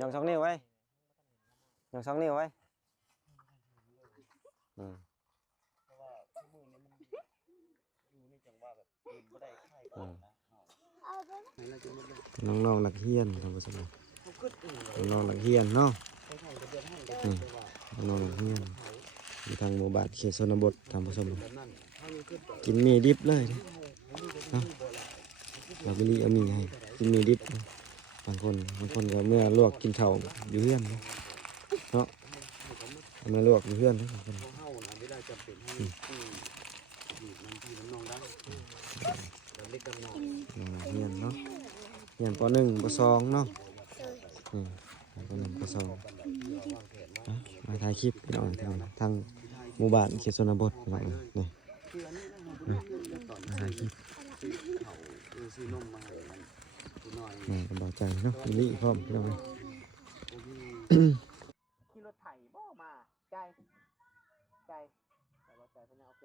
ยองสองนิ้วไว้ยองสองนิ้วไว้อืม เพราะว่าชั่วโมงนี้มันอยู่ในจังหวะแบบยืนบ่ได้ไข้ก่อนนะน้องๆนักเรียนท่านผู้ชมน้องๆนักเรียนเนาะน้องๆนักเรียนอยู่ทางหมู่บ้านเขตชนบทท่านผู้ชมกินหมี่ดิบเลยเนาะเราไปรีเอาหมี่ให้กินหมี่ดิบบางคนก็เมื่อลวกกินเข่าวอยู่เพื่อนเนาะเอามาลวกอยู่เพื่อนเนาะบางคน เฮานะเวลาจำเป็นให้อยู่น้ำพี่น้องได้เล็กน้อง เรียนเนาะเรียนป .1 ป .2 เนาะป .1 ป .2 มาถ่ายคลิปพี่น้องทางหมู่บ้านเขตชนบทพี่น้องนี่มาถ่ายคลิป เขาซื้อนมมาให้มันตัวน้อย นี่กำลังใจเนาะมีลี่พร้อมพี่น้อง ขี่รถไถบ่มาใจแต่ว่าใจเพิ่นเอาเครื่อง